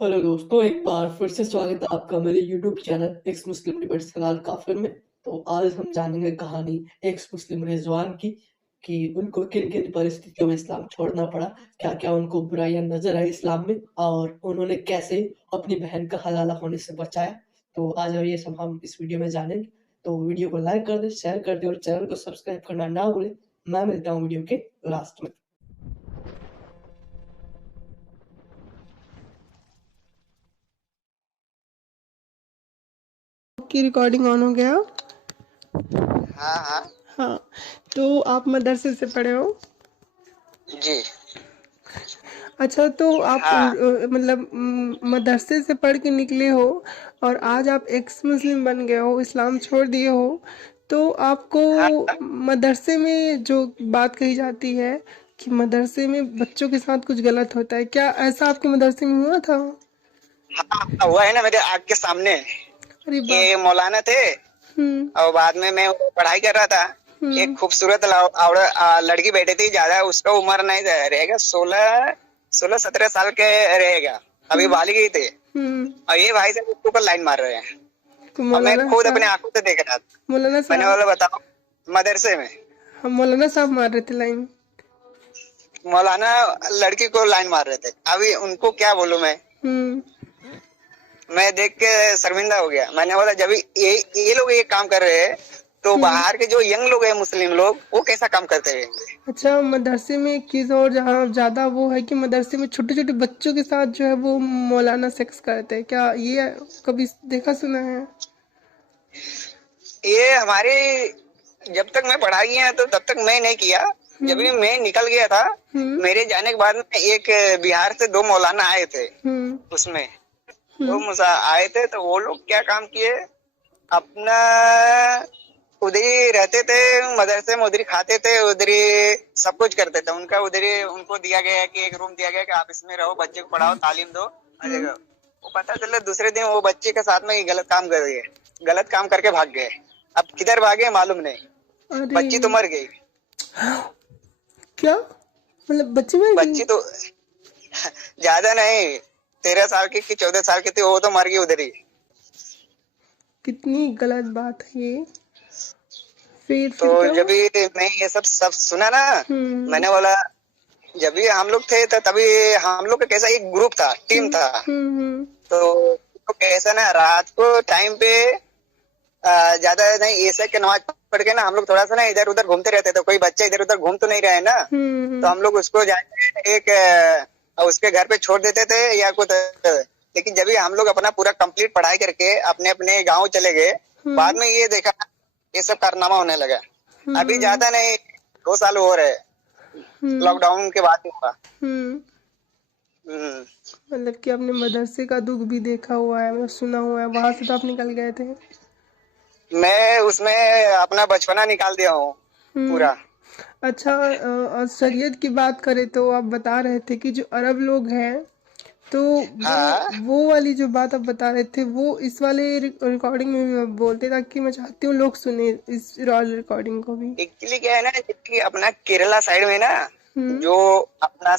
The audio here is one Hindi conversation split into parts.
हेलो दोस्तों, एक बार फिर से स्वागत है आपका मेरे यूट्यूब चैनल एक्स मुस्लिम डिबेट्स सलाल काफिर में। तो आज हम जानेंगे कहानी एक्स मुस्लिम रिजवान की कि उनको किन किन परिस्थितियों में इस्लाम छोड़ना पड़ा, क्या क्या उनको बुराइयां नजर आई इस्लाम में और उन्होंने कैसे अपनी बहन का हलाला होने से बचाया। तो आज ये सब हम इस वीडियो में जानेंगे। तो वीडियो को लाइक कर दे, शेयर कर दे और चैनल को सब्सक्राइब करना ना भूले। मैं मिलता हूँ वीडियो के लास्ट में। की रिकॉर्डिंग ऑन हो गया। हाँ हाँ हाँ, तो आप मदरसे से पढ़े हो? जी। अच्छा, तो आप हाँ मतलब मदरसे से पढ़ के निकले हो और आज आप एक्स मुस्लिम बन गए हो, इस्लाम छोड़ दिए हो। तो आपको हाँ मदरसे में जो बात कही जाती है कि मदरसे में बच्चों के साथ कुछ गलत होता है, क्या ऐसा आपके मदरसे में हुआ था? हाँ, हुआ है ना मेरे आँख के सामने। अरे बाप। ये मौलाना थे हम्म। और बाद में मैं पढ़ाई कर रहा था। एक हम्म। खूबसूरत लड़की बैठी थी, ज्यादा उसका उम्र नहीं रहेगा, 16-17 साल के रहेगा। अभी हम्म। बालिग ही थे हम्म। और ये भाई साहब उसके ऊपर लाइन मार रहे हैं तो और मैं मौलाना खुद अपने साहब, आंखों से देख रहा था। मौलाना मैंने साहब, बोला बताओ, मदरसे में हम मौलाना साहब मार रहे थे लाइन। मौलाना लड़की को लाइन मार रहे थे। अभी उनको क्या बोलूं हम्म। मैं देख के शर्मिंदा हो गया। मैंने बोला जब ये लोग ये काम कर रहे हैं तो हम्म। बाहर के जो यंग लोग हैं, मुस्लिम लोग, वो कैसा काम करते रहेंगे। अच्छा, मदरसे में एक चीज़ और जहाँ ज़्यादा वो है कि मदरसे में छोटे छोटे बच्चों के साथ जो है वो मौलाना सेक्स करते हैं, क्या ये कभी देखा सुना है? ये हमारे, जब तक मैं पढ़ाई है तो तब तक मैं नहीं किया। जब हम्म। भी मैं निकल गया था, हम्म। मेरे जाने के बाद में एक बिहार से 2 मौलाना आए थे। हम्म। उसमें दो हम्म। मुसा आए थे तो वो लोग क्या काम किए, अपना उधर ही रहते थे, मदरसे में उधर ही खाते थे, उधर ही सब कुछ करते थे। उनका उधर ही उनको दिया गया है कि एक रूम दिया गया है कि आप इसमें रहो, बच्चे को पढ़ाओ, तालीम दो, आ हम्म। जाएगा। वो पता चला दूसरे दिन वो बच्चे के साथ में ही गलत काम कर गए, गलत काम करके भाग गए। अब किधर भागे मालूम नहीं, अरे, बच्ची तो मर गई। क्या मतलब बच्चे मर गई? बच्ची तो ज्यादा नहीं, 13 साल की कि 14 साल की थी, वो तो मर गई उधर ही। कितनी गलत बात है ये। तो फिर क्या जब हुआ? भी मैं ये सब सुना ना, हम्म। मैंने बोला, जब भी हम लोग थे तो तभी हम लोग का कैसा एक ग्रुप था, टीम हम्म। था। हम्म। तो कैसा ना, रात को टाइम पे ज्यादा नहीं, ऐसा के नमाज पढ़ के ना हम लोग थोड़ा सा ना इधर उधर घूमते रहते थे। कोई बच्चा इधर उधर घूम तो नहीं रहे ना, तो हम्म। हम लोग उसको जाके एक उसके घर पे छोड़ देते थे या कुछ। लेकिन जब भी हम लोग अपना पूरा कंप्लीट पढ़ाई करके अपने अपने गाँव चले गए, बाद हम्म। में ये देखा ये सब कारनामा होने लगा। अभी हम्म। ज्यादा नहीं, 2 साल हो रहे, हम्म। लॉकडाउन के बाद हुआ। हम्म। हम्म। मतलब कि आपने मदरसे का दुख भी देखा हुआ है, मतलब सुना हुआ है, वहां से तो आप निकल गए थे। मैं उसमें अपना बचपना निकाल दिया हूँ हम्म। पूरा। अच्छा, और शरीयत की बात करें तो आप बता रहे थे कि जो अरब लोग हैं, तो वो हाँ, वो वाली जो बात आप बता रहे थे वो इस वाले रिकॉर्डिंग में भी आप बोलते, ताकि मैं चाहती हूँ लोग सुने इस वाले रिकॉर्डिंग को भी। एक्चुअली क्या है ना कि अपना केरला साइड में ना, हम्म। जो अपना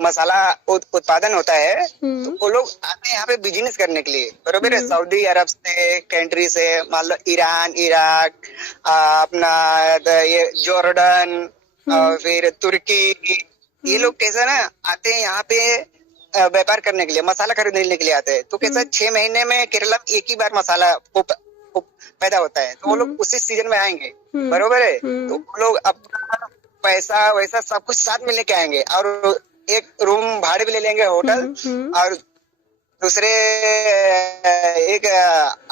मसाला उत्पादन होता है, तो हम्म। वो लोग आते हैं यहाँ पे बिजनेस करने के लिए, बरोबर है। हम्म। सऊदी अरब से, कंट्री से, मान लो ईरान, इराक, अपना ये जॉर्डन हम्म। और फिर तुर्की। ये हम्म। लोग कैसा ना आते हैं यहाँ पे व्यापार करने के लिए, मसाला खरीदने के लिए आते हैं। तो कैसा हम्म। 6 महीने में केरला में एक ही बार मसाला पैदा होता है, तो वो लोग हम्म। उसी सीजन में आएंगे, हम्म। बरोबर है। तो हम्म। वो लोग अपना पैसा वैसा सब कुछ साथ में लेके आएंगे और एक रूम भाड़े पे ले लेंगे, होटल। हम्म। हम्म। और दूसरे एक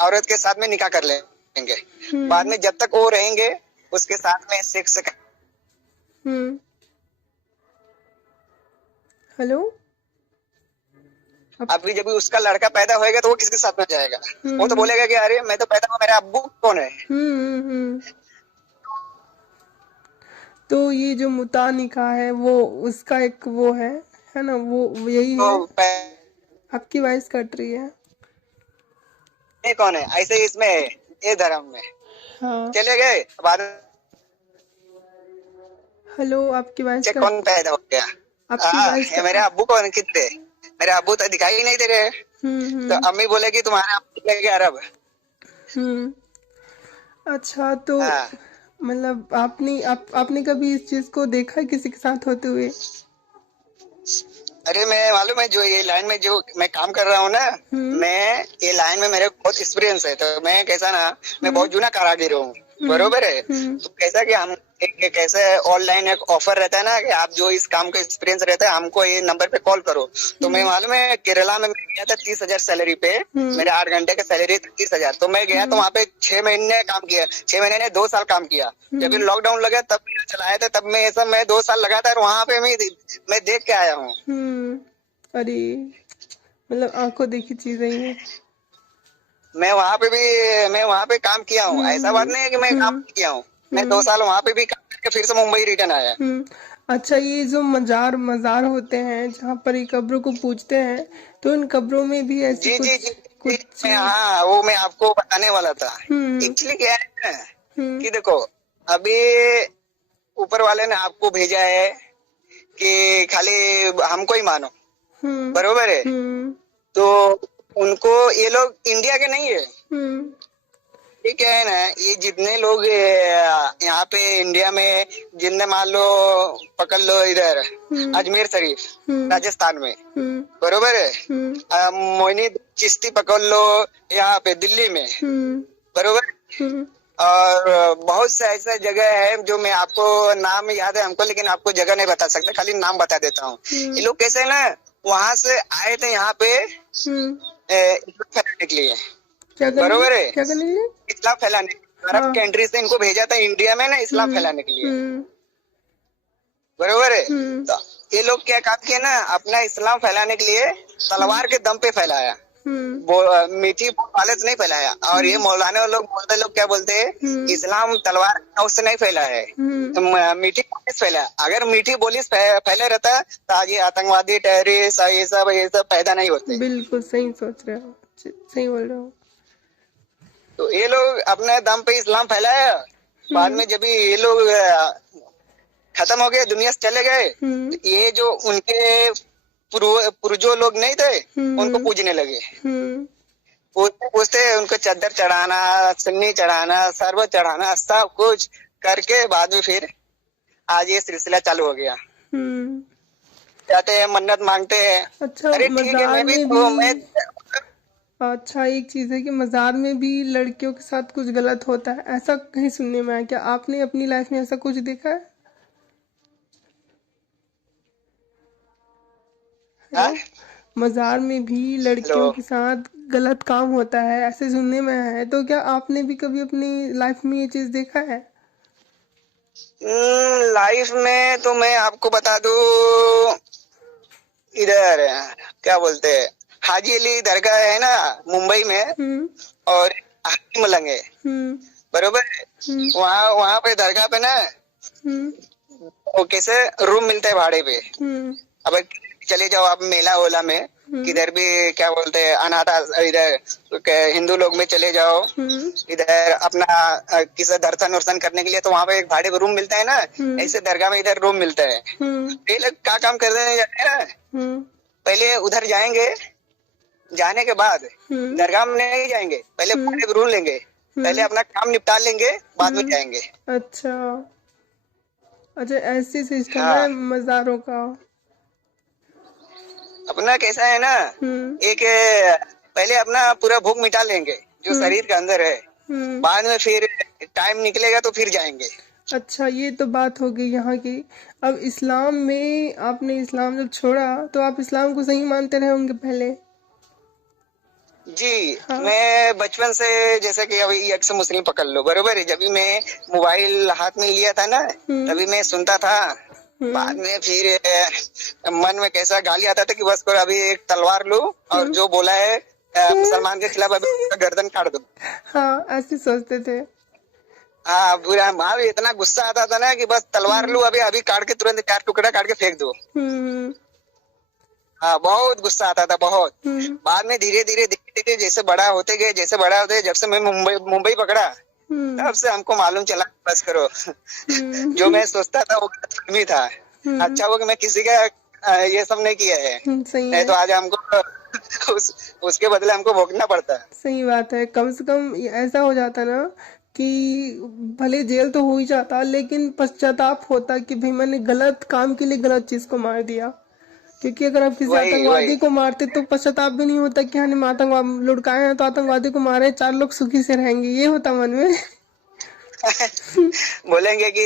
औरत के साथ में निकाह कर लेंगे। बाद हम्म। में जब तक वो रहेंगे उसके साथ में सेक्स। हम्म। हेलो। अब। अभी जब भी उसका लड़का पैदा होएगा तो वो किसके साथ में जाएगा। वो तो हम्म। बोलेगा कि अरे मैं तो पैदा हुआ, मेरा अब्बू कौन है। हम्म। तो ये जो मुता निकाह है वो उसका एक वो है ना, वो यही तो है। पैदा आपकी वॉइस कट रही है। कौन है, ऐसे ही इसमें ये धर्म में हाँ। चले गए। बाद में हेलो, आपकी वॉइस बच्चे कट। कौन पैदा हो गया। आपकी वॉइस ये का। मेरे अब्बू कौन कितने, मेरे अब्बू तो दिखाई ही नहीं दे रहे। तो अम्मी बोले कि तुम्हारे अब्बू निकल गए अरब। अच्छा, तो हाँ। मतलब आपने कभी इस चीज को देखा है किसी के साथ होते हुए? अरे मैं मालूम है, जो ये लाइन में जो मैं काम कर रहा हूँ ना, मैं ये लाइन में मेरे को बहुत एक्सपीरियंस है। तो मैं कैसा ना, मैं बहुत जूना कारागिर हूँ, बरोबर है। तो कैसा कि हम कैसे ऑनलाइन एक ऑफर रहता है ना कि आप जो इस काम का एक्सपीरियंस रहता है हमको ये नंबर पे कॉल करो। तो मैं मालूम है केरला में मैं गया था 30,000 सैलरी पे, मेरे 8 घंटे का सैलरी 30,000। तो मैं गया तो वहाँ पे 6 महीने काम किया, 6 महीने ने 2 साल काम किया। जब लॉकडाउन लगा तब मैं चलाया था, तब मैं ऐसा मैं 2 साल लगातार वहाँ पे मैं देख के आया हूँ। अरे मतलब आंखों देखी चीजें ही है। मैं वहाँ पे काम किया हूँ, ऐसा बात नहीं है कि मैं काम नहीं किया हूँ। मैं 2 साल वहाँ पे भी काम करके फिर से मुंबई रिटर्न आया। अच्छा, ये जो मजार होते हैं जहाँ पर ये कब्रों को पूजते हैं, तो इन कब्रों में भी ऐसी जी जी जी जी, कुछ हाँ वो मैं आपको बताने वाला था। एक्चुअली क्या है ना कि देखो, अभी ऊपर वाले ने आपको भेजा है कि खाली हमको ही मानो, बरोबर है। तो उनको, ये लोग इंडिया के नहीं है। ये क्या है ना, ये जितने लोग यहाँ पे इंडिया में, जिनने मान लो पकड़ लो इधर अजमेर शरीफ राजस्थान में, बरोबर है। मोइनी चिश्ती पकड़ लो यहाँ पे दिल्ली में, बरोबर। और बहुत से ऐसा जगह है जो मैं आपको नाम याद है हमको, लेकिन आपको जगह नहीं बता सकता, खाली नाम बता देता हूँ। ये लोग कैसे ना वहां से आए थे यहाँ पे फैलाने के लिए, बरोबर है, क्या करने के लिए? इस्लाम फैलाने, अरब कंट्री से इनको भेजा था इंडिया में ना इस्लाम फैलाने के लिए, बरोबर है। तो ये लोग क्या काम किए ना, अपना इस्लाम फैलाने के लिए तलवार के दम पे फैलाया, मीठी पालस नहीं फैलाया। और ये मौलाना लोग क्या बोलते हैं, इस्लाम तलवार से नहीं फैला है, मीठी बोली फैला। अगर मीठी बोली फैले रहता तो आज ये आतंकवादी टेररिस्ट ये सब पैदा नहीं होते। बिल्कुल सही सोच रहे हो, सही बोल रहे हो। तो ये लोग अपने दम पे इस्लाम फैलाया, बाद में जब ये लोग खत्म हो गए, दुनिया से चले गए, तो ये जो उनके पुरजो लोग नहीं थे उनको पूजने लगे। पूछते उनको चद्दर चढ़ाना, सुन्नी चढ़ाना, शरबत चढ़ाना, सब कुछ करके बाद में फिर आज ये सिलसिला चालू हो गया। जाते हैं, मन्नत मांगते हैं। अच्छा, अरे ठीक है, मैं भी तो अच्छा, एक चीज है कि मजार में भी लड़कियों के साथ कुछ गलत होता है, ऐसा कहीं सुनने में आया? क्या आपने अपनी लाइफ में ऐसा कुछ देखा है? मजार में भी लड़कियों के साथ गलत काम होता है, ऐसे सुनने में आया है। तो क्या आपने भी कभी अपनी लाइफ में ये चीज देखा है? लाइफ में तो मैं आपको बता दूं, इधर क्या बोलते हैं, हाजी अली दरगाह है ना मुंबई में, और हाजी मलंग है, बरोबर। वहाँ पे दरगाह पे ना वो कैसे रूम मिलते हैं भाड़े पे। अब चले जाओ आप मेला ओला में, किधर भी क्या बोलते हैं अनाथ, इधर हिंदू लोग में चले जाओ, इधर अपना किसी दर्शन वर्शन करने के लिए, तो वहाँ पे एक भाड़े पे रूम मिलता है ना, ऐसे दरगाह में इधर रूम मिलता है। ये लोग क्या काम करते हैं ना, पहले उधर जाएंगे, जाने के बाद दरगाह में नहीं जाएंगे, पहले भाड़े पे रूम लेंगे, पहले अपना काम निपटा लेंगे, बाद में जाएंगे। अच्छा, ऐसी सिस्टम है मज़ारों का। अपना कैसा है ना, एक पहले अपना पूरा भूख मिटा लेंगे जो शरीर के अंदर है, बाद में फिर टाइम निकलेगा तो फिर जाएंगे। अच्छा, ये तो बात हो गई यहाँ की। अब इस्लाम में आपने इस्लाम जब छोड़ा तो आप इस्लाम को सही मानते रहे होंगे पहले? जी मैं बचपन से, जैसे कि अभी एक्स मुस्लिम पकड़ लो, बरोबर है, जब भी मैं मोबाइल हाथ में लिया था ना तभी मैं सुनता था। बाद में फिर मन में कैसा गाली आता था कि बस कर अभी एक तलवार लो और जो बोला है मुसलमान के खिलाफ अभी गर्दन काट दो। हाँ, ऐसे सोचते थे। हाँ, बुरा माँ भी इतना गुस्सा आता था ना कि बस तलवार लो अभी काट के तुरंत 4 टुकड़ा काट के फेंक दो। हाँ, बहुत गुस्सा आता था, बहुत। बाद में धीरे धीरे जैसे बड़ा होते गए, जब से मैं मुंबई पकड़ा तब से हमको मालूम चला बस करो जो मैं सोचता था वो गलतफहमी था। अच्छा वो कि मैं किसी का ये सब नहीं किया है, सही नहीं तो है। आज हमको उसके बदले हमको भोगना पड़ता है। सही बात है। कम से कम ऐसा हो जाता ना कि भले जेल तो हो ही जाता, लेकिन पश्चाताप होता कि भाई मैंने गलत काम के लिए गलत चीज को मार दिया। क्योंकि अगर आप किसी वही वही आतंकवादी को मारते तो पश्चाताप भी नहीं होता कि हाँ आतंकवाद लुढ़काए हैं तो आतंकवादी को मारे, 4 लोग सुखी से रहेंगे, ये होता मन में। बोलेंगे कि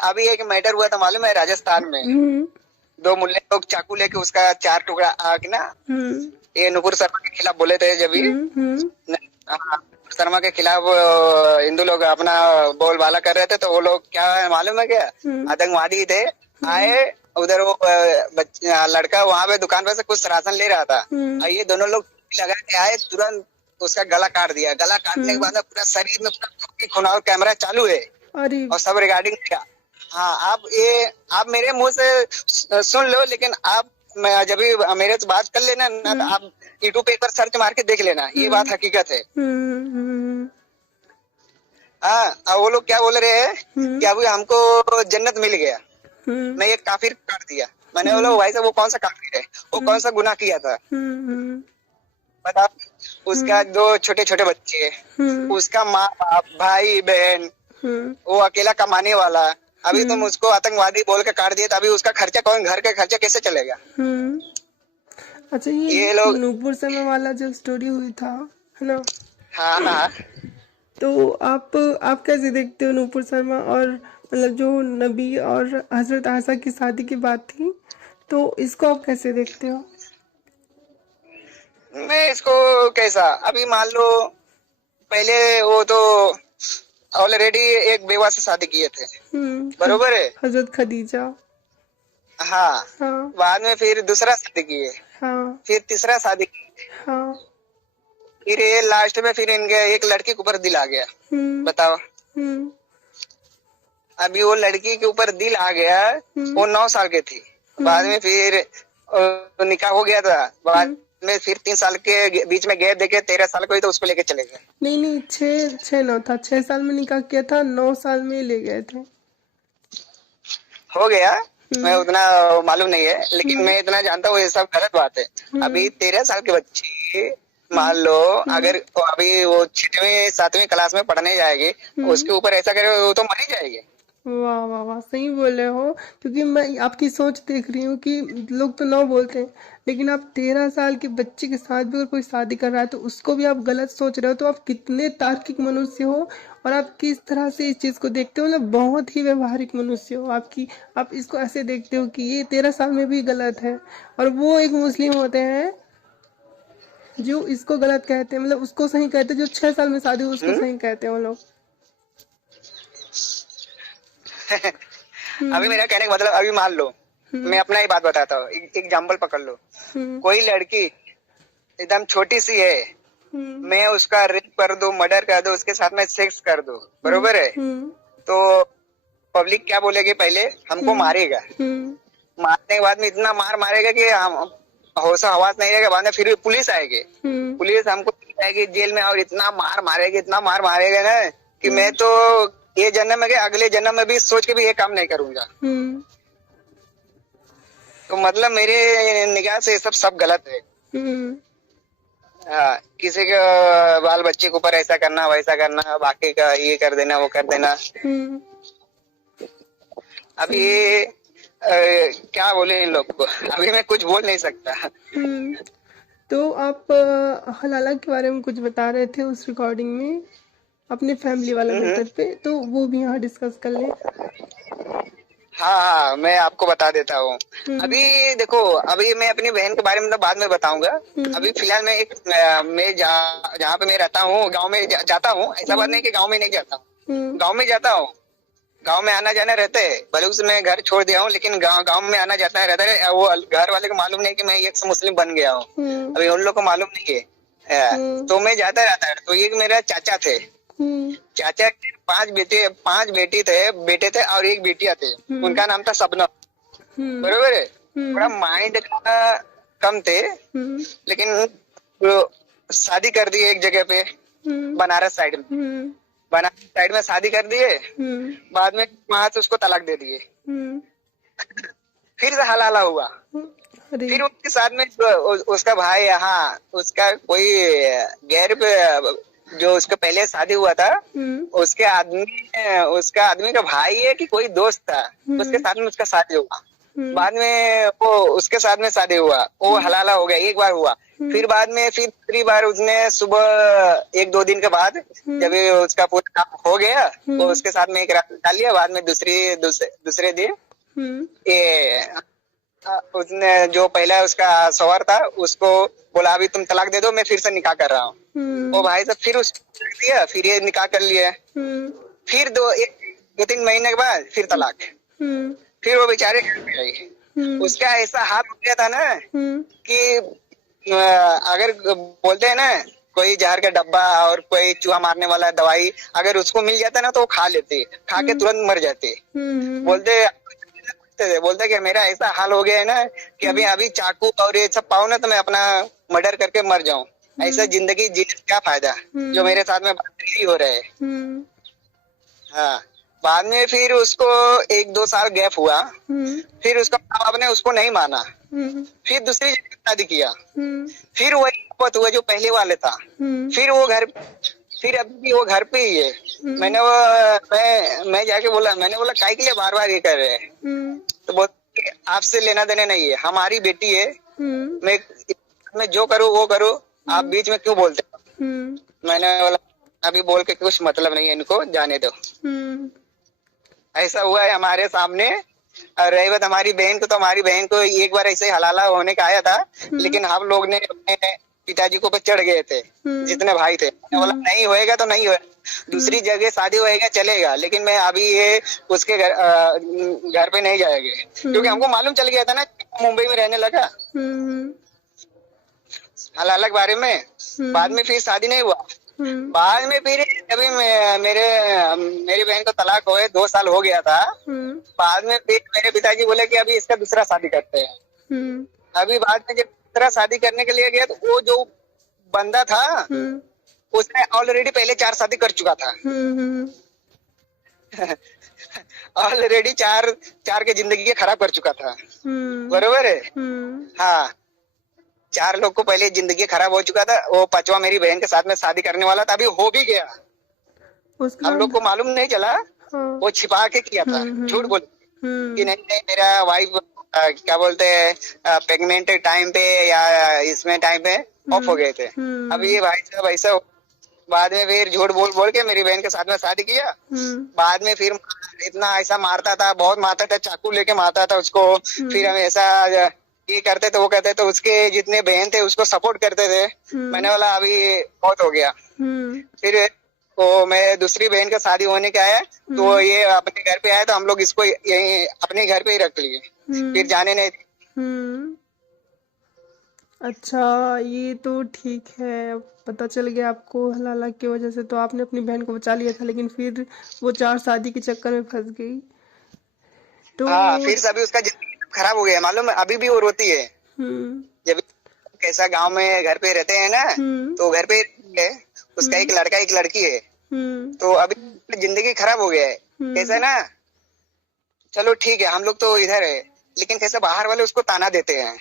अभी एक मैटर हुआ था मालूम है, राजस्थान में हम्म 2 मुल्ले लोग चाकू लेके उसका 4 टुकड़ा आग ना, हम्म ये नुपुर शर्मा के खिलाफ बोले थे जब भी। हम्म हाँ, नुपुर शर्मा के खिलाफ हिंदू लोग अपना बोलबाला कर रहे थे, तो वो लोग क्या मालूम है क्या, हम्म आतंकवादी थे, आए उधर वो लड़का वहां पे दुकान पे से कुछ राशन ले रहा था, हम्म और ये दोनों लोग लगा के आए, तुरंत उसका गला काट दिया। गला काटने के बाद पूरा शरीर में पूरा खून और कैमरा चालू है अरे और सब रिकॉर्डिंग किया। हाँ, आप मेरे मुंह से सुन लो, लेकिन आप जब भी मेरे से बात कर लेना ना, तो आप यूट्यूब पे एक बार सर्च मार के देख लेना, ये बात हकीकत है। हम्म हाँ, और वो लोग क्या बोल रहे हैं कि अभी हमको जन्नत मिल गया, हम्म मैं एक काफिर काट दिया। मैंने बोला भाई साहब वो कौन सा काफिर है, वो कौन सा गुनाह किया था हम्म बता। उसका 2 छोटे छोटे बच्चे, उसका माँ बाप भाई बहन, वो अकेला कमाने वाला, अभी तुम उसको आतंकवादी बोल के काट दिए, तो अभी उसका खर्चा कौन, घर का खर्चा कैसे चलेगा। अच्छा, ये ये लोग नूपुर शर्मा वाला जो स्टोरी हुई था, है ना? हाँ हाँ, तो आप कैसे देखते हो नूपुर शर्मा और मतलब जो नबी और हजरत आयशा की शादी की बात थी, तो इसको आप कैसे देखते हो? मैं इसको कैसा, अभी मान लो पहले वो तो ऑलरेडी एक बेवा से शादी किए थे, बरोबर है, हजरत खदीजा। हाँ, हाँ बाद में फिर दूसरा शादी किए, हाँ फिर तीसरा शादी किए, हाँ फिर ये लास्ट में फिर इनके एक लड़की के ऊपर दिल आ गया। बताओ, अभी वो लड़की के ऊपर दिल आ गया, वो 9 साल की थी, बाद में फिर निकाह हो गया था, बाद में फिर 3 साल के बीच में गैप देके 13 साल को ही तो उसको लेके चले गए। नहीं, 6 था, 6 साल में निकाह किया था, 9 साल में ले गए थे। हो गया, मैं उतना मालूम नहीं है, लेकिन मैं इतना जानता हूँ ये सब गलत बात है। अभी 13 साल के बच्चे मान लो, अगर अभी वो 6वीं 7वीं क्लास में पढ़ने जाएगी, उसके ऊपर ऐसा करे वो तो मर ही जाएगी। वाह वाह वाह, सही बोले हो। क्योंकि मैं आपकी सोच देख रही हूँ कि लोग तो 9 बोलते हैं, लेकिन आप 13 साल के बच्चे के साथ भी अगर कोई शादी कर रहा है तो उसको भी आप गलत सोच रहे हो, तो आप कितने तार्किक मनुष्य हो और आप किस तरह से इस चीज को देखते हो, मतलब बहुत ही व्यवहारिक मनुष्य हो। आप इसको ऐसे देखते हो कि ये 13 साल में भी गलत है, और वो एक मुस्लिम होते हैं जो इसको गलत कहते हैं, मतलब उसको सही कहते हैं, जो 6 साल में शादी हुई उसको सही कहते हैं वो लोग। अभी मेरा कहने का मतलब, अभी मान लो मैं अपना ही बात बताता हूँ, एग्जाम्पल पकड़ लो, कोई लड़की एकदम छोटी सी है, मैं उसका रेप कर दूं, मर्डर कर दूं, उसके साथ में सेक्स कर दूं, बरोबर है, तो पब्लिक क्या बोलेगी, पहले हमको मारेगा, मारने के बाद में इतना मार मारेगा कि हम होश हवास नहीं रहेगा, बाद में फिर भी पुलिस आएगी, पुलिस हमको आएगी जेल में, और इतना मार मारेगी, इतना मार मारेगा ना कि मैं तो ये जन्म में अगले जन्म में भी सोच के भी ये काम नहीं करूंगा। तो मतलब मेरे निगाह से ये सब गलत है। हाँ, किसी के बाल बच्चे के ऊपर ऐसा करना वैसा करना, बाकी का ये कर देना वो कर देना। अभी क्या बोले इन लोग को, अभी मैं कुछ बोल नहीं सकता। तो आप हलाला के बारे में कुछ बता रहे थे उस रिकॉर्डिंग में अपने फैमिली वाला मैटर पे, तो वो भी यहाँ डिस्कस कर ले। हाँ, मैं आपको बता देता हूँ। अभी देखो, अभी मैं अपनी बहन के बारे में तो बाद में बताऊंगा। अभी फिलहाल मैं जहाँ पे मैं रहता हूँ, गांव में जाता हूँ। ऐसा बात नहीं कि गांव में नहीं जाता हूँ, गांव में जाता हूँ, गांव में आना जाना रहता है। भले उसमें घर छोड़ दिया हूँ, लेकिन गांव में आना जाता रहता है। वो घर वाले को मालूम नहीं कि मैं एक मुस्लिम बन गया हूँ, अभी उन लोग को मालूम नहीं है, तो मैं जाता रहता है। तो एक मेरा चाचा थे, चाचा के 5 बेटे थे और एक बेटियां थे। उनका नाम था सबनम, बरोबर है। थोड़ा माइंड कम थे, लेकिन शादी कर दी एक जगह पे, बनारस साइड में। बनारस साइड में शादी कर दिए, बाद में वहां से उसको तलाक दे दिए। फिर से हलाला हुआ। अरे फिर उसके साथ में उसका भाई, हाँ, उसका कोई गैर जो उसका पहले शादी हुआ था, उसके उसका आदमी का भाई है कि कोई दोस्त था, उसके साथ में उसका शादी हुआ। बाद में वो उसके साथ में शादी हुआ, वो हलाला हो गया, एक बार हुआ। फिर बाद में फिर दूसरी बार उसने सुबह 1-2 दिन के बाद जब ये उसका पूरा काम हो गया, तो उसके साथ में एक रात डाल लिया। बाद में दूसरे दिन ये उसने जो पहला उसका सवार था उसको बोला अभी तुम तलाक दे दो, मैं फिर से निकाह कर रहा हूँ। वो भाई साहब फिर उसको दिया, फिर ये निकाह कर लिया। फिर 2-3 महीने के बाद फिर तलाक। फिर वो बेचारे घर पे आई। उसका ऐसा हाल हो गया था ना कि अगर बोलते हैं ना कोई जहर का डब्बा और कोई चूहा मारने वाला दवाई अगर उसको मिल जाता ना तो वो खा लेते, खा के तुरंत मर जाते। बोलते कि मेरा ऐसा हाल हो गया है ना कि अभी चाकू और ये सब पाओ ना तो मैं अपना मर्डर करके मर जाऊं। ऐसा जिंदगी जीने से क्या फायदा, जो मेरे साथ में ही हो रहे हैं। हाँ, बाद में फिर उसको 1-2 साल गैप हुआ। फिर उसका माँ बाप ने उसको नहीं माना। फिर दूसरी जगह शादी किया। फिर वही मोहब्बत हुआ जो पहले वाले था। फिर अभी भी वो घर पे ही है। मैं जाके बोला, मैंने बोला काहे के लिए बार बार ये कर रहे हैं? तो बोलते आपसे लेना देना नहीं है, हमारी बेटी है, मैं जो करूँ वो करूँ, आप बीच में क्यों बोलते हो? मैंने बोला अभी बोल के कुछ मतलब नहीं है, इनको जाने दो। ऐसा हुआ है हमारे सामने। और रही बात हमारी बहन को, तो हमारी बहन को एक बार ऐसे हलाला होने का आया था, लेकिन हम लोग ने अपने पिताजी को पे चढ़ गए थे, जितने भाई थे। मैंने बोला नहीं होएगा तो नहीं होएगा, दूसरी जगह शादी होएगा चलेगा, लेकिन मैं अभी ये उसके घर पे नहीं जाएंगे, क्योंकि हमको मालूम चल गया था ना मुंबई में रहने लगा हलाला के बारे में। बाद में फिर शादी नहीं हुआ। बाद में फिर अभी मेरी बहन को तलाक हुए 2 साल हो गया था। बाद में फिर मेरे पिताजी बोले कि अभी इसका दूसरा शादी करते हैं। अभी बाद में जब दूसरा शादी करने के लिए गया तो वो जो बंदा था उसने ऑलरेडी पहले 4 शादी कर चुका था। ऑलरेडी चार के जिंदगी खराब कर चुका था। बरोबर है। हाँ, 4 लोग को पहले जिंदगी खराब हो चुका था। वो 5वां मेरी बहन के साथ में शादी करने वाला था, अभी हो भी गया। हम लोग को मालूम नहीं चला। वो छिपा के किया था, झूठ बोल कि नहीं मेरा वाइफ क्या बोलते हैं प्रेग्नेंट टाइम पे या इसमें टाइम पे ऑफ हो गए थे। अभी ये भाई साहब ऐसा बाद में फिर झूठ बोल के मेरी बहन के साथ में शादी किया। बाद में फिर इतना ऐसा मारता था, बहुत मारता था, चाकू लेके मारता था उसको। फिर हम ऐसा ये करते थे वो करते थे, उसके जितने बहन थे उसको सपोर्ट करते थे। मैंने बोला अभी बहुत हो गया। फिर तो मैं दूसरी बहन का शादी होने का आया तो ये अपने घर पे आया तो हम लोग इसको यहीं अपने घर पे ही रख लिए, फिर जाने नहीं। अच्छा, ये तो ठीक है, पता चल गया आपको हलाला की वजह से, तो आपने अपनी बहन को बचा लिया था, लेकिन फिर वो 4 शादी के चक्कर में फंस गई। तो हाँ, फिर से अभी उसका जिंदगी खराब हो गया, मालूम है। अभी भी वो रोती है जब कैसा गांव में घर पे रहते हैं ना, तो घर पे उसका एक लड़का एक लड़की है। तो अभी जिंदगी खराब हो गया है। कैसा है ना, चलो ठीक है हम लोग तो इधर है, लेकिन कैसे बाहर वाले उसको ताना देते हैं।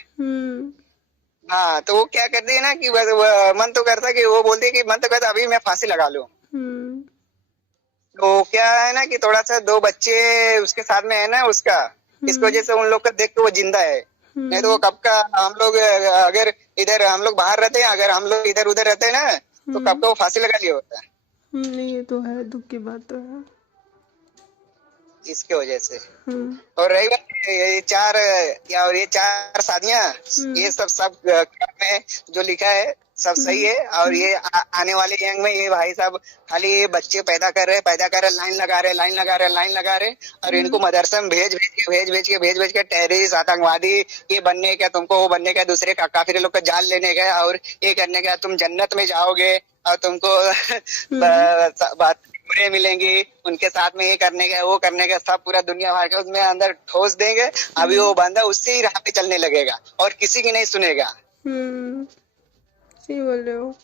हाँ, तो वो क्या करती है ना कि मन तो करता कि वो बोलती है कि मन तो करता अभी मैं फांसी लगा लूं। तो क्या है ना कि थोड़ा सा 2 बच्चे उसके साथ में है ना उसका, इस वजह से उन लोग को देख के वो जिंदा है। नहीं तो वो कब का, हम लोग अगर इधर हम लोग बाहर रहते हैं, अगर हम लोग इधर उधर रहते हैं ना तो कब का वो फांसी लगा लिया होता है। नहीं, ये तो है, दुख की बात तो है इसके वजह से। और रही बात ये 4 शादियां, ये सब में जो लिखा है सब सही है। और ये आने वाले यंग में ये भाई साहब खाली ये बच्चे पैदा कर रहे, लाइन लगा रहे और इनको मदरसा में भेज के टेररिस्ट आतंकवादी ये बनने का, तुमको वो बनने का, दूसरे काफिर लोग का जान लेने का और ये करने का, तुम जन्नत में जाओगे और तुमको बात बुरे मिलेंगी, उनके साथ में ये करने का वो करने का, सब पूरा दुनिया भर का उसमें अंदर ठोस देंगे। अभी वो बंदा उससे ही राह पे चलने लगेगा और किसी की नहीं सुनेगा। सही बोल रहे हो।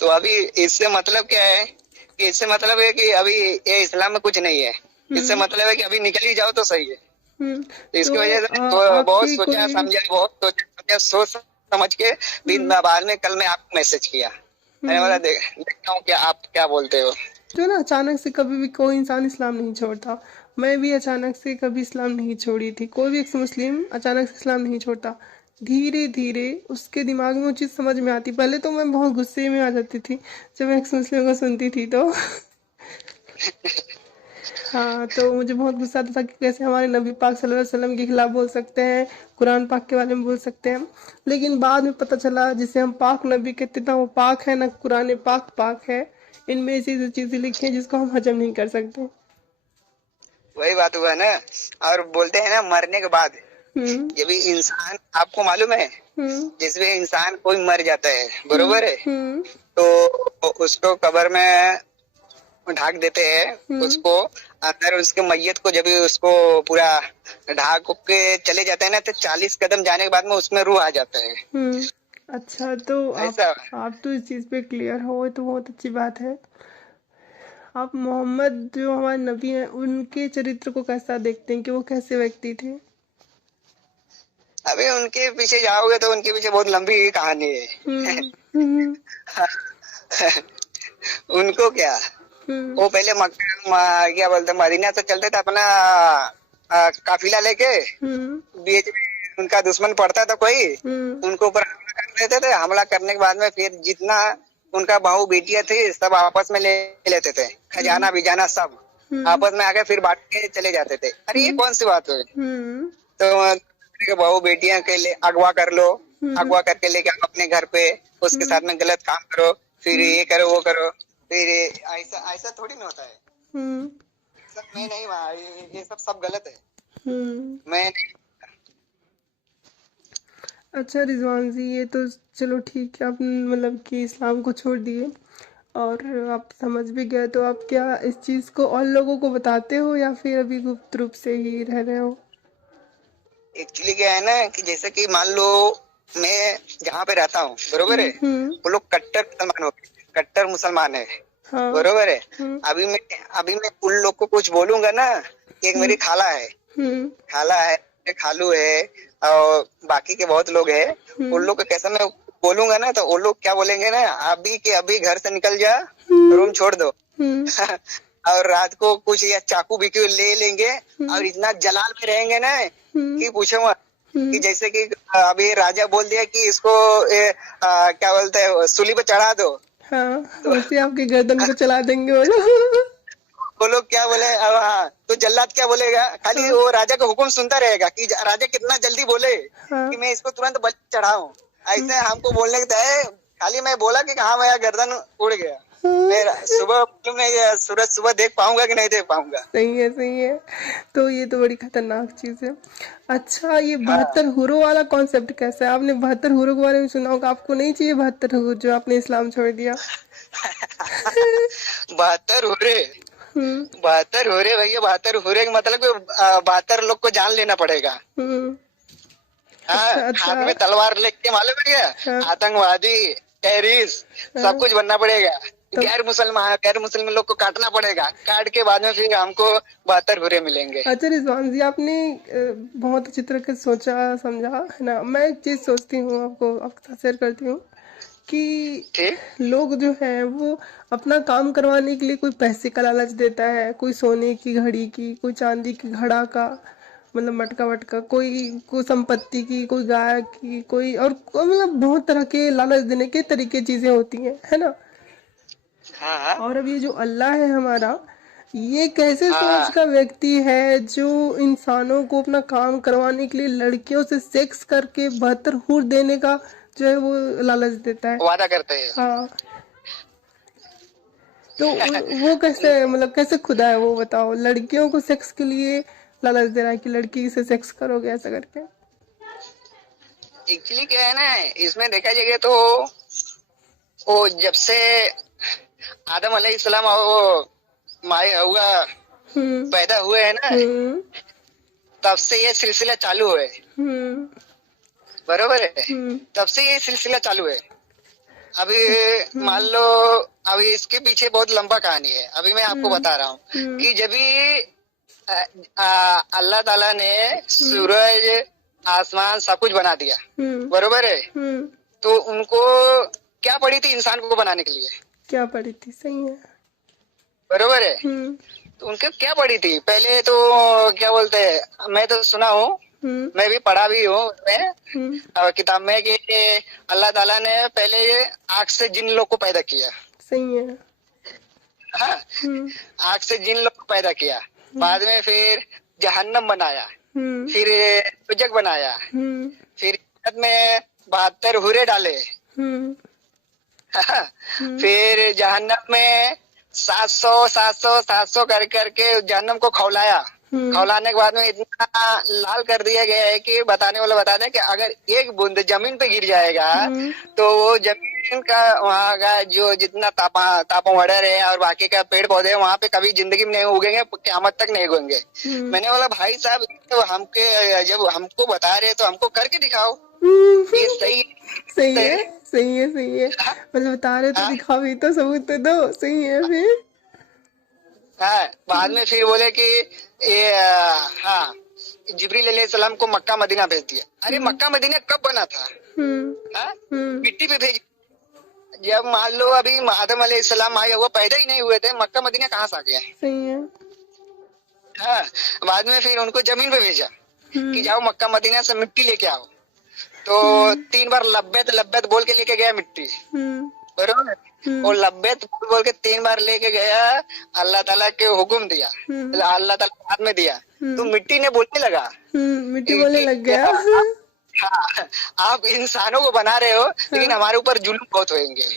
तो अभी इससे मतलब क्या है कि इससे मतलब है कि अभी ये इस्लाम में कुछ नहीं है। इससे मतलब है कि अभी निकल ही जाओ तो सही है। तो इसकी तो वजह से बहुत आपकी सोचा कोई समझा, बहुत सोचा समझा, सोच समझ के भी बाद में कल मैं आपको मैसेज किया। मैंने बोला देखता हूँ क्या आप क्या बोलते हो। जो ना अचानक से कभी भी कोई इंसान इस्लाम नहीं छोड़ता। मैं भी अचानक से कभी इस्लाम नहीं छोड़ी थी। कोई भी एक मुस्लिम अचानक से इस्लाम नहीं छोड़ता। धीरे धीरे उसके दिमाग में वो चीज़ समझ में आती। पहले तो मैं बहुत गुस्से में आ जाती थी जब मैं एक मुस्लिम को सुनती थी तो हाँ, तो मुझे बहुत गुस्सा आता था कि कैसे हमारे नबी पाक सल्लल्लाहु अलैहि वसल्लम के खिलाफ बोल सकते हैं, कुरान पाक के बारे में बोल सकते हैं। लेकिन बाद में पता चला जिसे हम पाक नबी कहते ना वो पाक है ना कुरान पाक पाक है। इनमें ऐसी चीजें लिखी हैं जिसको हम हजम नहीं कर सकते। वही बात हुआ ना। और बोलते हैं ना मरने के बाद हम्म जब भी इंसान, आपको मालूम है हम्म जिसमें इंसान कोई मर जाता है, बरोबर है, हम्म तो उसको कब्र में ढाक देते हैं हम्म उसको। अंदर उसके मैयत को जब भी उसको पूरा ढाक के चले जाते हैं ना, तो 40 कदम जाने के बाद में उसमें रूह आ जाता है। हम्म अच्छा, तो ऐसा आप तो इस चीज़ पे क्लियर हो तो बहुत अच्छी बात है। आप मोहम्मद जो हमारे नबी हैं उनके चरित्र को कैसा देखते हैं कि वो कैसे व्यक्ति थे? अभी उनके पीछे जाओगे तो उनके पीछे बहुत लंबी कहानी है। हम्म हम्म उनको क्या, हम्म वो पहले क्या बोलते मदीना से चलते थे अपना काफिला लेके। हम्म बीच में उनका दुश्मन पड़ता था कोई, हम्म उनको ऊपर हमला कर देते थे। हमला करने के बाद में फिर जितना उनका बहू बेटियां थी सब आपस में ले लेते थे, खजाना बिजाना सब हम्म आपस में आके फिर बांट के चले जाते थे। अरे ये कौन सी बात हुई। हम्म तो बहू बेटियां के लिए अगवा कर लो, हम्म अगवा करके लेके आओ अपने घर पे, उसके साथ में गलत काम करो, फिर ये करो वो करो, फिर ऐसा ऐसा थोड़ी ना होता है। हम्म सब मैं नहीं ये सब गलत है। हम्म मैं नहीं। अच्छा रिजवान जी, ये तो चलो ठीक है, आप मतलब कि इस्लाम को छोड़ दिए और आप समझ भी गए, तो आप क्या इस चीज़ को और लोगों को बताते हो या फिर अभी गुप्त रूप से ही रह रहे हो? एक्चुअली क्या है ना कि जैसे कि मान लो मैं जहाँ पे रहता हूँ, बरोबर है, वो लोग कट्टर मुसलमान हो गए, कट्टर मुसलमान है, हाँ बरोबर है। हम्म अभी मैं उन लोग को कुछ बोलूंगा ना, एक मेरी खाला है, हम्म खाला है, खालू है, और बाकी के बहुत लोग हैं। उन लोग को कैसा मैं बोलूंगा ना, तो वो लोग क्या बोलेंगे ना, अभी के अभी घर से निकल जा, रूम छोड़ दो। हम्म और रात को कुछ या चाकू बिकू ले लेंगे, और इतना जलाल में रहेंगे ना कि पूछो मत। कि जैसे कि अभी राजा बोल दिया कि इसको क्या बोलते हैं सूली पे चढ़ा दो, हाँ, तो वैसे आपकी गर्दन को चला देंगे वो लोग। वो लोग क्या बोले, अब हाँ तो जल्लाद क्या बोलेगा, खाली वो राजा का हुक्म सुनता रहेगा कि राजा कितना जल्दी बोले हाँ कि मैं इसको तुरंत बलि चढ़ाऊं। ऐसे हमको बोलने का है, खाली मैं बोला कि हाँ मेरा गर्दन उड़ गया, मैं सुबह मालूम नहीं है, सूरज सुबह देख पाऊंगा कि नहीं देख पाऊंगा। सही है सही है। तो ये तो बड़ी खतरनाक चीज है। अच्छा, ये हाँ 72 हुरों वाला कॉन्सेप्ट कैसा है? आपने 72 हुरों के बारे में सुना होगा। आपको नहीं चाहिए 72 हुर जो आपने इस्लाम छोड़ दिया? 72 हो रहे, हम्म 72 हो रहे भैया, 72 हो रहे का मतलब 72 लोग को जान लेना पड़ेगा। हम्म हाँ, अच्छा अच्छा। हाथ में तलवार लेके मालूम है क्या, हाँ आतंकवादी, टेररिस्ट सब कुछ बनना पड़ेगा। तो गैर मुसलमान लोग को काटना पड़ेगा, काट के बाद में फिर हमको 72 बुरे मिलेंगे। अच्छा रिजवान जी, आपने बहुत अच्छी तरह से सोचा समझा है ना। मैं एक चीज सोचती हूँ, आपके साथ शेयर करती हूँ कि ठीक। लोग जो है वो अपना काम करवाने के लिए कोई पैसे का लालच देता है, कोई सोने की घड़ी की, कोई चांदी की घड़ा का, मतलब मटका वटका, कोई संपत्ति की, कोई गाय की, कोई मतलब बहुत तरह के लालच देने के तरीके चीजें होती हैं, है ना। हाँ हाँ और अब ये जो अल्लाह है हमारा, ये कैसे सोच हाँ, का व्यक्ति है जो इंसानों को अपना काम करवाने के लिए लड़कियों से सेक्स करके 72 हूर देने का जो है वो लालच देता है। वादा करते हैं। हाँ, तो वो कैसे, मतलब कैसे खुदा है वो, बताओ। लड़कियों को सेक्स के लिए लालच दे रहा है कि लड़की से सेक्स करोगे ऐसा करके। एक्चुअली क्या है ना, इसमें देखा जाएगा तो वो जब से आदम अलैहिस्सलाम और वो माए हुआ हम्म पैदा हुए हैं ना, हम्म तब से ये सिलसिला चालू है, हम्म बरोबर है। हम्म तब से ये सिलसिला चालू है। अभी मान लो, अभी इसके पीछे बहुत लंबा कहानी है, अभी मैं आपको बता रहा हूँ कि जब भी अल्लाह ताला ने सूरज, आसमान सब कुछ बना दिया, बरोबर है। तो उनको क्या पड़ी थी इंसान को बनाने के लिए? क्या पड़ी थी? सही है। बरोबर है। तो उनके क्या पड़ी थी? पहले तो क्या बोलते हैं, मैं तो सुना हूँ, मैं भी पढ़ा भी हूँ उसमें किताब में, कि अल्लाह ताला ने पहले आग से जिन लोग को पैदा किया। सही है। हाँ, आग से जिन लोग को पैदा किया, बाद में फिर जहन्नम बनाया, फिर दोजख बनाया, फिर जन्नत में 72 हुरे डाले, फिर जहन्नम में 700 कर करके जहन्नम को खौलाया। खौलाने के बाद में इतना लाल कर दिया गया है कि बताने वाला बताते हैं कि अगर एक बूंद जमीन पे गिर जाएगा तो वो जमीन का वहाँ का जो जितना तापमान है और बाकी का पेड़ पौधे वहाँ पे कभी जिंदगी में नहीं उगेंगे, क़यामत तक नहीं उगेंगे। मैंने बोला भाई साहब, तो हमके जब हमको बता रहे तो हमको करके दिखाओ, ये सही सही है। सही है। सही है। मतलब बता रहे तो दिखाओ, भी तो सबूत तो दो। सही है। फिर हाँ, बाद में फिर बोले कि ये हाँ, जिब्रील अलैहिस्सलाम को मक्का मदीना भेज दिया। अरे मक्का मदीना कब बना था? मिट्टी पे भेज। जब मान लो अभी आदम अलैहिस्सलाम आए हुआ पैदा ही नहीं हुए थे, मक्का मदीना कहाँ से आ गया? सही है। हाँ, बाद में फिर उनको जमीन पे भेजा कि जाओ मक्का मदीना से मिट्टी लेके आओ। तो 3 बार लब्बैत लब्बैत बोल के लेके गया मिट्टी, बरोबर। और लब्बैत बोल के 3 बार लेके गया, अल्लाह ताला के हुक्म दिया, अल्लाह ताला हाथ में दिया, तो मिट्टी ने बोलने लगा, मिट्टी बोलने लग गया। हाँ, आप इंसानों को बना रहे हो लेकिन हमारे ऊपर जुल्म बहुत होंगे,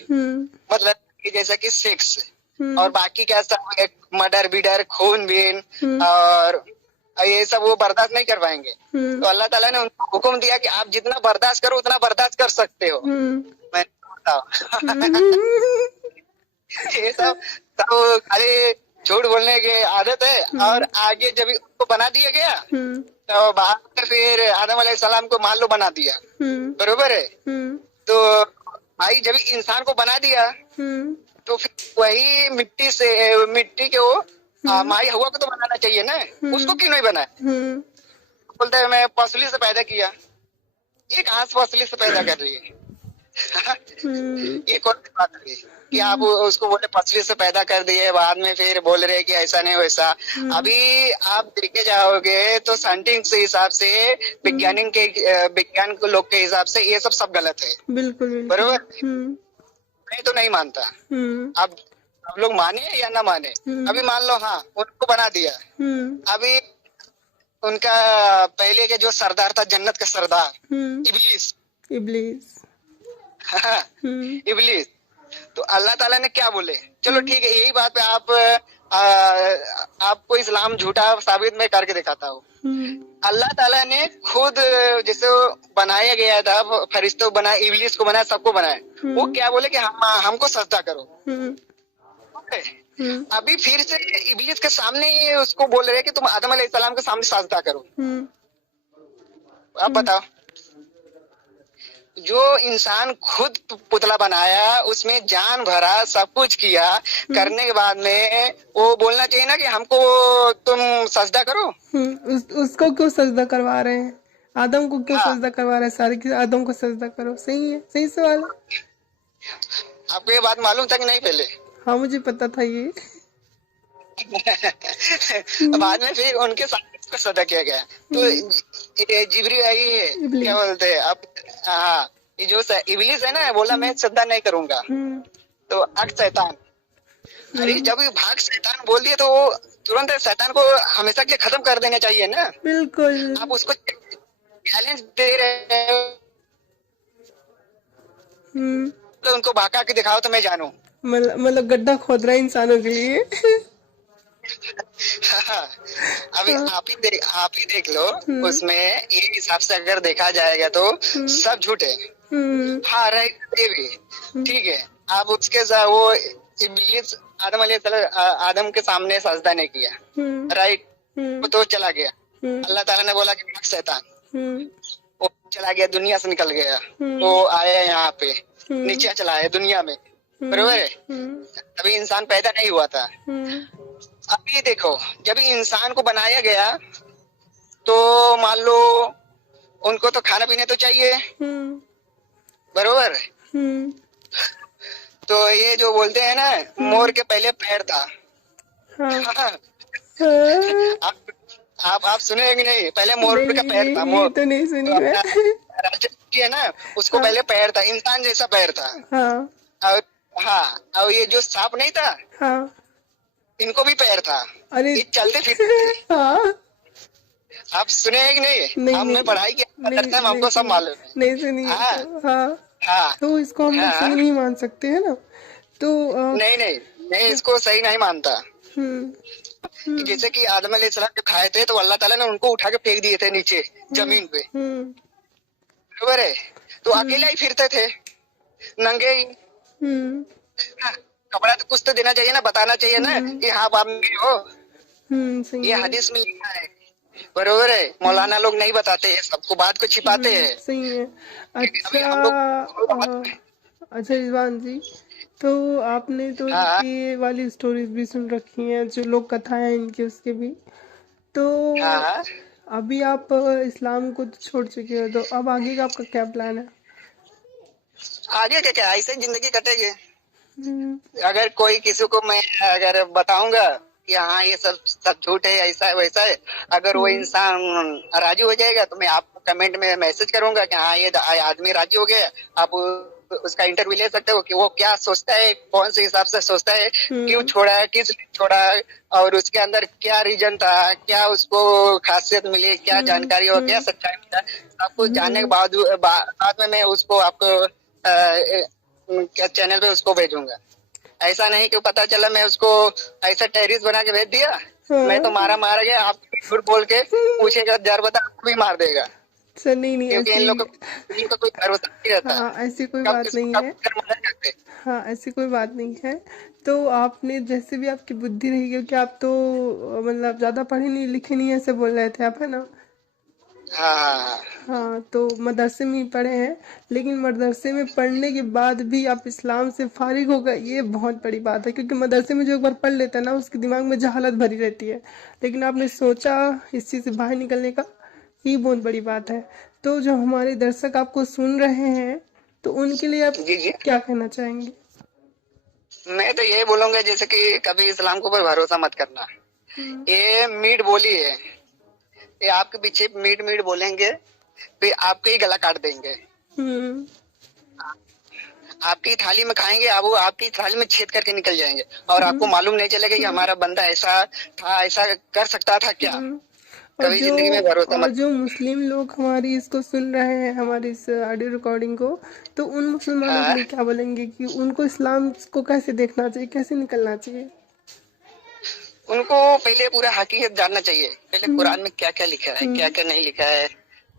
मतलब कि जैसा कि सेक्स और बाकी क्या सब मर्डर बीडर खून बीन और ये सब वो बर्दाश्त नहीं कर पाएंगे। तो अल्लाह ताला ने उनको हुक्म दिया कि आप जितना बर्दाश्त करो उतना बर्दाश्त कर सकते हो। मैं ये सब खाली झूठ बोलने की आदत है। और आगे जब उसको बना दिया गया तो बाद में फिर आदम अलैहिस्सलाम को मान लो बना दिया, बरोबर है। तो भाई जब इंसान को बना दिया तो फिर वही मिट्टी के वो माई हवा को तो बनाना चाहिए ना, उसको क्यों नहीं बनाया? बोलते हैं मैं पसली से पैदा किया। ये कहाँ से पसली से पैदा कर रही है? ये कौन सी बात है कि आप उसको बोले पसली से पैदा कर दिए, बाद में फिर बोल रहे कि ऐसा नहीं वैसा। अभी आप देखे जाओगे तो साइंटिफिक से हिसाब से, विज्ञान के लोग के हिसाब से ये सब गलत है। बिल्कुल बरोबर। मैं तो नहीं मानता। अब आप लोग माने या ना माने, अभी मान लो हाँ उनको बना दिया, अभी उनका पहले के जो सरदार था, जन्नत का सरदार, इब्लीस। हाँ, इब्लीस। तो अल्लाह ताला ने क्या बोले, चलो ठीक है, यही बात पे आपको इस्लाम झूठा साबित मैं करके दिखाता हूँ। अल्लाह ताला ने खुद जैसे बनाया गया था, फरिश्तों को बनाया, इब्लीस को बनाया, सबको बनाया, वो क्या बोले कि हमको सजदा करो। अभी फिर से इब्लीस के सामने ही उसको बोल रहे हैं कि तुम आदम अलैहिस्सलाम के सामने सजदा करो। आप बताओ, जो इंसान खुद पुतला बनाया, उसमें जान भरा, सब कुछ किया, करने के बाद में वो बोलना चाहिए ना कि हमको तुम सजदा करो। उसको क्यों सजदा करवा रहे हैं? आदम को क्यों सजदा करवा रहे हैं? सारे की आदम को सजदा करो। सही है, सही सवाल है। आपको ये बात मालूम था कि नहीं पहले? हाँ, मुझे पता था ये। बाद में फिर उनके साथ सजदा किया गया। तो जिब्रील क्या बोलते हैं अब, हाँ, ये जो इब्लीस है ना, बोला मैं सजदा नहीं करूंगा। तो अक शैतान, अरे जब भाग शैतान बोल दिया तो तुरंत शैतान को हमेशा के लिए खत्म कर देना चाहिए ना। बिल्कुल। आप उसको चैलेंज दे रहे हो तो उनको भागा के दिखाओ तो मैं जानू। मतलब गड्ढा खोद रहा है इंसानों के लिए। अभी आप ही देख लो, उसमें ये हिसाब से अगर देखा जाएगा तो सब झूठे। हाँ राइट, ये भी ठीक है। आप उसके साथ वो इब्लीस आदम के सामने सजदा नहीं किया, राइट, वो तो चला गया। अल्लाह ताला ने बोला कि भाग शैतान, वो चला गया, दुनिया से निकल गया। वो आया यहाँ पे, नीचे चला आया दुनिया में, बरोबर है। अभी इंसान पैदा नहीं हुआ था। अभी देखो, जब इंसान को बनाया गया तो मान लो उनको तो खाना पीना तो चाहिए, हम्म बरोबर। हम्म तो ये जो बोलते हैं ना, मोर के पहले पैर था। हाँ हाँ आप आप सुने हैं कि नहीं? पहले मोर नहीं, का पैर था, ये मोर तो नहीं तो सुनी मैं। अपना राजा है ना, उसको हाँ पहले पैर था, इंसान जैसा पैर था। हाँ और हाँ, और ये जो सांप नहीं था, हाँ। इनको भी पैर था, अरे ये चलते फिरते थे। हाँ। आप सुने हैं कि नहीं? नहीं हमने नहीं पढ़ाई किया नहीं मदरसे में, नहीं हमको सब सुनी, मालूम है। नहीं सुनी है हाँ तो हाँ। हाँ तो इसको हम लोग सही हाँ। नहीं मान सकते है ना। तो नहीं नहीं, मैं इसको सही नहीं मानता। हम्म कि हम्म जैसे कि आदम अलैहिस्सलाम जो खाए थे तो अल्लाह ताला ने उनको उठा के फेंक दिए थे नीचे हम्म जमीन पे, हम्म बरोबर है। तो हम्म अकेले ही फिरते थे, नंगे ही। हम्म हाँ, कपड़ा तो कुछ तो देना चाहिए ना, बताना चाहिए ना हम्म कि हाँ आप नंगे हो। सही ये है। हदीस में लिखा है, बरोबर है। मौलाना लोग नहीं बताते हैं, सबको बात को छिपाते हैं। सही है। अभी अच्छा हम लोग अच्छा रिजवान जी, तो आपने तो हाँ ये वाली स्टोरीज भी सुन रखी हैं, जो लोक कथाएं हैं इनकी उसके भी। तो हाँ हाँ। अभी आप इस्लाम को तो छोड़ चुके हो, तो अब आगे का आपका क्या प्लान है? आगे क्या क्या ऐसे ही जिंदगी कटेगी। हम्म अगर कोई किसी को मैं अगर बताऊंगा कि हाँ ये सब सब झूठ है, ऐसा है वैसा है, अगर वो हम्म इंसान राजी हो जाएगा तो मैं आपको कमेंट में मैसेज करूंगा कि हाँ ये आदमी राजी हो गया। आप उसका इंटरव्यू ले सकते हो कि वो क्या सोचता है, कौन से हिसाब से सोचता है, क्यों हम्म छोड़ा है, किस लिए छोड़ा है, और उसके अंदर क्या रीजन था, क्या उसको खासियत मिली, क्या हम्म जानकारी और क्या हम्म सच्चाई मिला। सब कुछ जानने के हम्म बाद में मैं उसको आपको क्या चैनल पे उसको भेजूंगा। ऐसा नहीं कि पता चला मैं उसको ऐसा टेररिस्ट बना के भेज दिया, मैं तो हाँ। मारा गया, आप झूठ बोल के पूछेगा जर बता, आपको भी मार देगा। सर नहीं नहीं क्योंकि इन ऐसी, लोग को इनका कोई भरोसा नहीं रहता, हाँ ऐसी कोई कब बात किसको नहीं कब है। किधर मदद करते। हाँ ऐसी कोई बात नहीं है। तो आपने जैसे भी आपकी बुद्धि रही, क्योंकि आप तो मतलब ज़्यादा पढ़े नहीं लिखे नहीं ऐसे बोल रहे थे आप, है ना? हाँ हाँ हाँ तो मदरसे में ही पढ़े हैं, लेकिन मदरसे में पढ़ने के बाद भी आप इस्लाम से फारिग हो गए, ये बहुत बड़ी बात है। क्योंकि मदरसे में जो एक बार पढ़ लेता है ना, उसके दिमाग में जहालत भरी रहती है, लेकिन आपने सोचा इस चीज़ से बाहर निकलने का, ये बहुत बड़ी बात है। तो जो हमारे दर्शक आपको सुन रहे हैं, तो उनके लिए आप हाँ। जी जी, क्या कहना चाहेंगे? मैं तो यही बोलूंगा जैसे कि कभी इस्लाम को पर भरोसा मत करना। हम्म ये मीठ बोली है, ये आपके पीछे मीठ मीठ बोलेंगे, फिर आपके ही गला काट देंगे। हम्म आपकी थाली में खाएंगे, अब वो आपकी थाली में छेद करके निकल जाएंगे, और आपको हम्म मालूम नहीं चलेगा कि हमारा बंदा ऐसा था, ऐसा कर सकता था क्या। हम्म। और कभी जिंदगी में भरोसा मत। जो मुस्लिम लोग हमारी इसको सुन रहे हैं, हमारी इस ऑडियो रिकॉर्डिंग को, तो उन मुसलमानों के हाँ, लिए क्या बोलेंगे कि उनको इस्लाम को कैसे देखना चाहिए, कैसे निकलना चाहिए? उनको पहले पूरा हकीकत जानना चाहिए, पहले हम्म कुरान में क्या क्या लिखा है, क्या हम्म क्या नहीं लिखा है।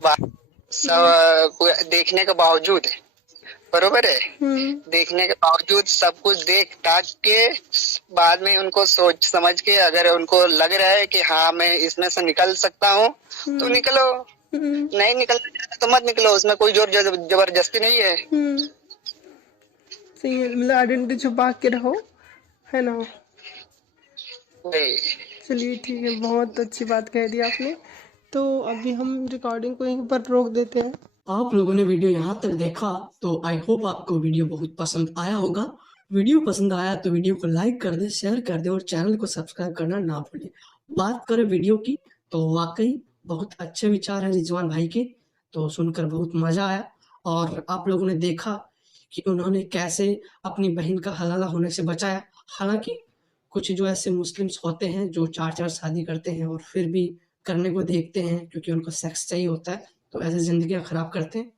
हम्म सब पूरा देखने के बावजूद, बरोबर है, हम्म देखने के बावजूद सब कुछ देख ताक के बाद में उनको सोच समझ के, अगर उनको लग रहा है कि हाँ मैं इसमें से निकल सकता हूँ तो हम्म निकलो, हम्म नहीं निकलना चाहते तो मत निकलो, उसमें कोई जोर जबरदस्ती नहीं है। हम्म। सही है, मतलब आइडेंटिटी छुपा के रहो, है ना? वही। चलिए ठीक है, बहुत अच्छी बात कह दी आपने। तो अभी हम रिकॉर्डिंग को यहीं पर रोक देते हैं। आप लोगों ने वीडियो यहाँ तक देखा तो आई होप आपको वीडियो बहुत पसंद आया होगा। वीडियो पसंद आया तो वीडियो को लाइक कर दे, शेयर कर दे और चैनल को सब्सक्राइब करना ना भूलें। बात करें वीडियो की तो वाकई बहुत अच्छे विचार हैं रिजवान भाई के, तो सुनकर बहुत मजा आया। और आप लोगों ने देखा कि उन्होंने कैसे अपनी बहन का हलाला होने से बचाया। हालांकि कुछ जो ऐसे मुस्लिम्स होते हैं जो 4-4 शादी करते हैं और फिर भी करने को देखते हैं क्योंकि उनको सेक्स चाहिए होता है, तो ऐसे ज़िंदगियाँ ख़राब करते हैं।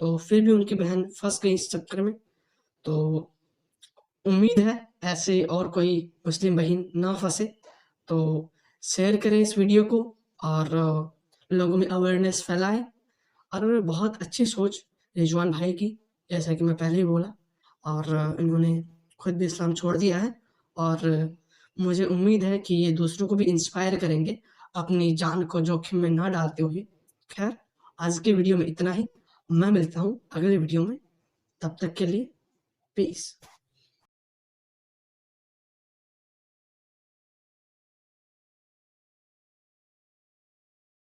तो फिर भी उनकी बहन फँस गई इस चक्कर में। तो उम्मीद है ऐसे और कोई मुस्लिम बहन ना फँसे। तो शेयर करें इस वीडियो को और लोगों में अवेयरनेस फैलाएँ। और बहुत अच्छी सोच रिजवान भाई की, जैसा कि मैं पहले ही बोला। और इन्होंने खुद भी इस्लाम छोड़ दिया है और मुझे उम्मीद है कि ये दूसरों को भी इंस्पायर करेंगे अपनी जान को जोखिम में ना डालते हुए। खैर, आज के वीडियो में इतना ही। मैं मिलता हूँ अगले वीडियो में, तब तक के लिए पीस।